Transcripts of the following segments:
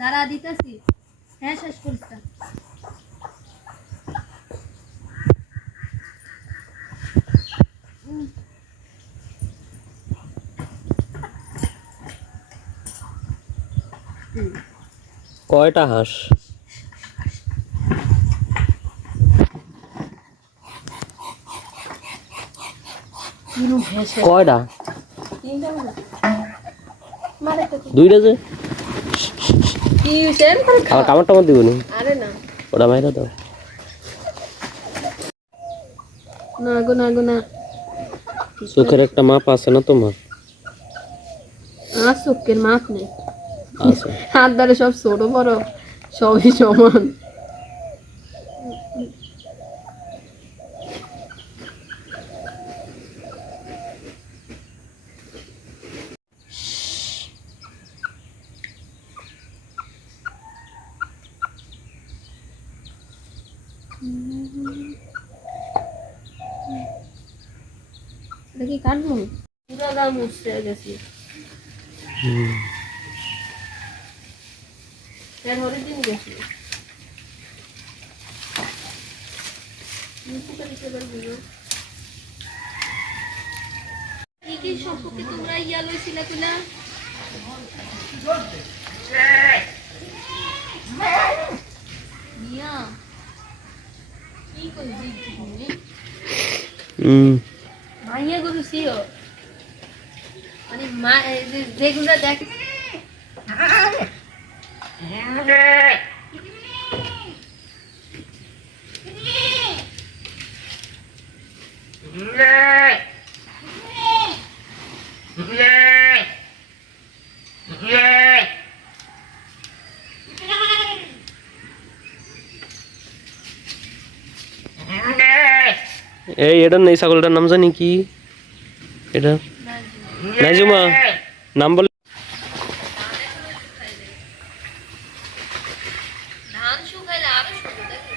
দাঁড়া দিতেছি। হ্যাঁ শেষ করিস না। কয়টা হাঁস? কয়টা? দুইটা যে আর কামড় টামড় দিব নি? আরে না ওটা মাইরা দাও। না গো না গো না। চোখের একটা মাপ আছে না তোমার? চোখের মাপ নেই। আছে। হাত দ্বারা সব ছোট বড় সবই সমান। দেখি কাটবো পুরো দাম উঠছে গেছি। হরির দিন গেছি কি কি সম্পর্কে তোমরা ইয়া লইছিলা কিনা? ইয়া কি কইছি তুমি? মাইয়া গরু ছিল মানে মা যেগুলো দেখ এই এটার নেই ছাগলটার নাম জানি কি? এটা নাজুমা নাম বল। ধান শুকাইলে আরো শুকো দেখো।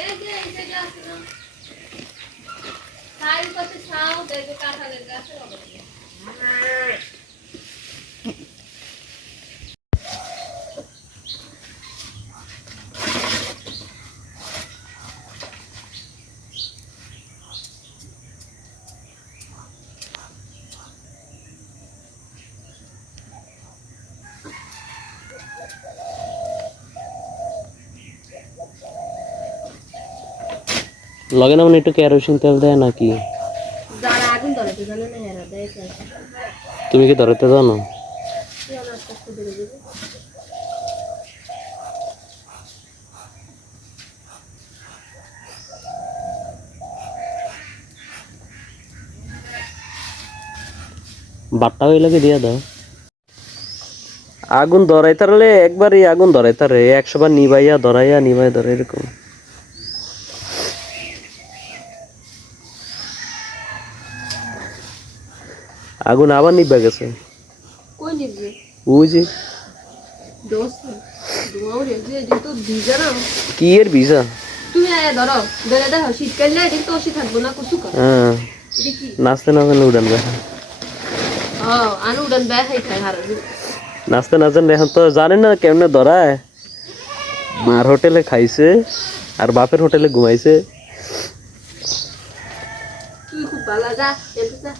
এই যে গাছ না তাই পাশে ছাও দেখো কাঁঠালের গাছে হবে। লগে না মানে একটু কেরোসিন তেল দেয় নাকি? যারা আগুন ধরাতে জানে না এরা দেয়। তুমি কি ধরাতে জানো? বাট্টা হয়ে লাগে দিয়া দাও। আগুন ধরাইতারলে একবারই আগুন ধরাইতারে 100 বার নিভাইয়া ধরাইয়া নিভাই ধরে এরকম। আগুন আবার নিভা গেছে। কই নিবি? ওই যে দোস্ত ধোঁয়াও রেজে যে তো ভিজা না। কি এর ভিজা? তুমি আয়া ধরো ধরে দেখো শীতকালে এদিক তো ওষি থাকবো না কচু কর। হ্যাঁ নাচতে নাচতে উড়ান বে। আনু উড়ান বে খাই হার। নাচতে নাচতে এখন তো জানে না কেমনে ধরায়। মার হোটেলে খাইছে আর বাপের হোটেলে ঘুমাইছে। তুই খুব ভালো যা এসে যা।